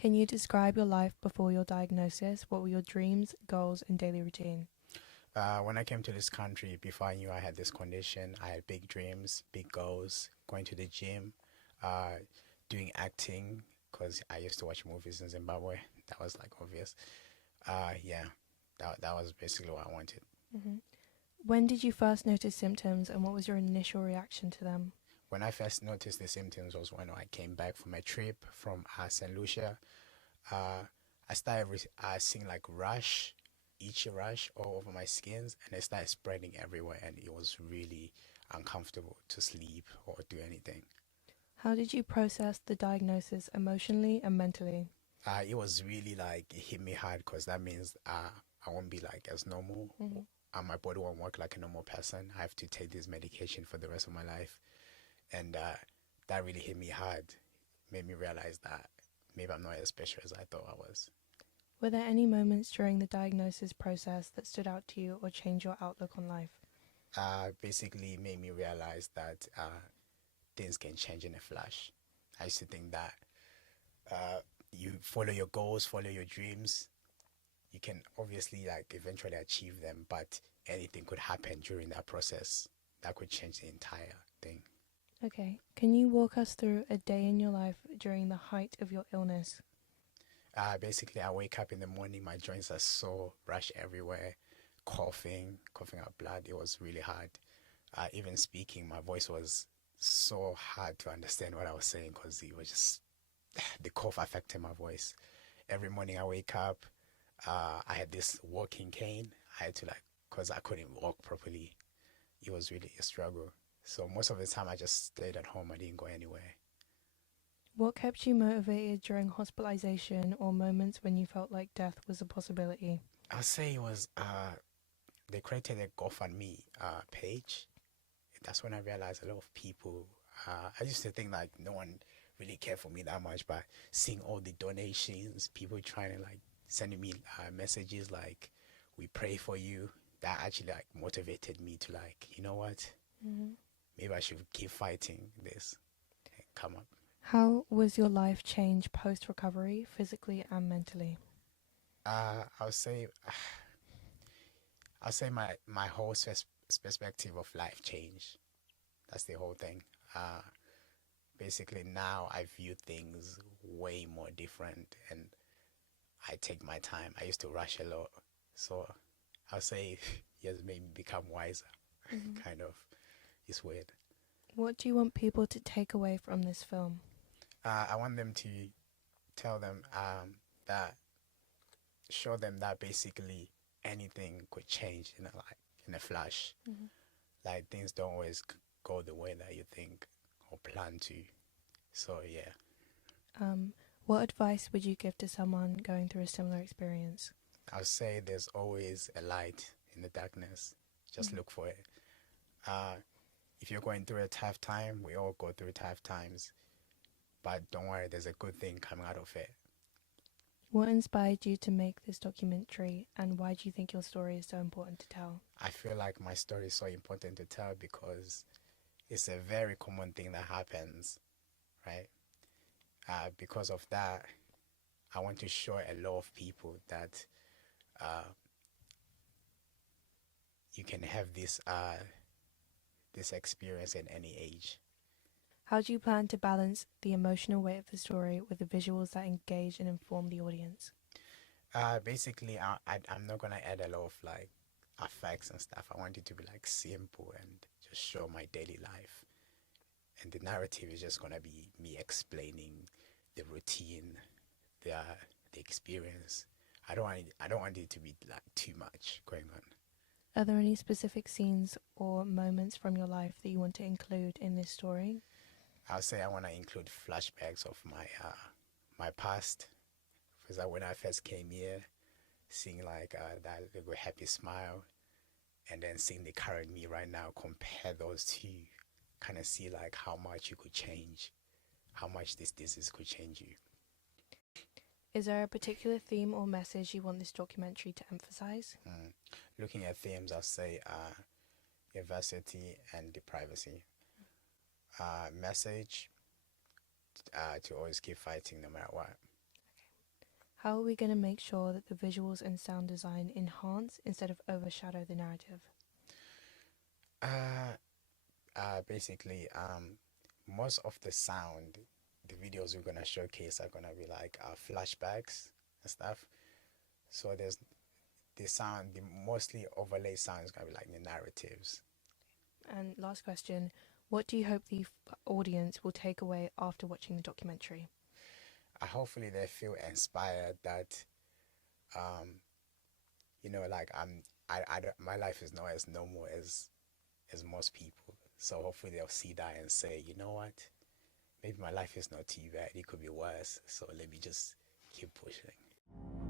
Can you describe your life before your diagnosis? What were your dreams, goals, and daily routine? When I came to this country, before I knew I had this condition, I had big dreams, big goals, going to the gym, uh, doing acting, because I used to watch movies in Zimbabwe. That was like obvious. Yeah, that was basically what I wanted. hmm When did you first notice symptoms and what was your initial reaction to them? When I first noticed the symptoms was when I came back from a trip from St. Lucia. Uh, I started seeing like rash, itchy rash all over my skins, and it started spreading everywhere, and it was really uncomfortable to sleep or do anything. How did you process the diagnosis emotionally and mentally? It was really like it hit me hard because that means I won't be like as normal. hmm My body won't work like a normal person. I have to take this medication for the rest of my life, and that really hit me hard. Made me realize that maybe I'm not as special as I thought I was. Were there any moments during the diagnosis process that stood out to you or changed your outlook on life? Basically made me realize that things can change in a flash. I used to think that uh, you follow your goals, follow your dreams, you can obviously like eventually achieve them, but anything could happen during that process that could change the entire thing. Okay, can you walk us through a day in your life during the height of your illness? Basically, I wake up in the morning, my joints are sore, rash everywhere, coughing up blood. It was really hard. Even speaking, my voice was so hard to understand what I was saying because it was just the cough affected my voice. Every morning I wake up, I had this walking cane. I had to like, because I couldn't walk properly. It was really a struggle. So most of the time I just stayed at home. I didn't go anywhere. What kept you motivated during hospitalization or moments when you felt like death was a possibility? I'll say it was they created a GoFundMe page. That's when I realized a lot of people. I used to think like no one really cared for me that much, but seeing all the donations, people trying to like sending me messages like "we pray for you," that actually like motivated me to like you know what, hmm maybe I should keep fighting this and come up. How was your life changed post recovery, physically and mentally? I'll say I'll say my whole perspective of life changed. That's the whole thing. Uh, Basically now I view things way more different and I take my time. I used to rush a lot. So I'll say it has made me become wiser. hmm Kind of. It's weird. What do you want people to take away from this film? I want them to tell them that, show them that basically anything could change in in a flash. hmm Like things don't always go the way that you think or plan to. So yeah, What advice would you give to someone going through a similar experience? I'll say there's always a light in the darkness. Just hmm look for it. Uh, if you're going through a tough time, we all go through tough times. But don't worry, there's a good thing coming out of it. What inspired you to make this documentary, and why do you think your story is so important to tell? I feel like my story is so important to tell because it's a very common thing that happens, right? Because of that, I want to show a lot of people that uh, you can have this experience at any age. How do you plan to balance the emotional weight of the story with the visuals that engage and inform the audience? Basically, I'm not gonna add a lot of like effects and stuff. I want it to be like simple and just show my daily life. And the narrative is just gonna be me explaining the routine, the the experience. I don't want it to be like too much going on. Are there any specific scenes or moments from your life that you want to include in this story? I'll say I want to include flashbacks of my past. Because when I first came here, seeing like that little happy smile, and then seeing the current me right now, compare those two, kind of see like how much you could change, how much this disease could change you. Is there a particular theme or message you want this documentary to emphasize? Mm. Looking at themes, I'll say diversity and the privacy. Message to always keep fighting no matter what. How are we going to make sure that the visuals and sound design enhance instead of overshadow the narrative? Uh, Basically, most of the sound, the videos we're gonna showcase are gonna be like flashbacks and stuff. So there's the sound, the mostly overlay sound is gonna be like the narratives. And last question, what do you hope the audience will take away after watching the documentary? Hopefully they feel inspired that um, like my life is not as normal as most people. So hopefully they'll see that and say, you know what, maybe my life is not too bad. It could be worse. So let me just keep pushing.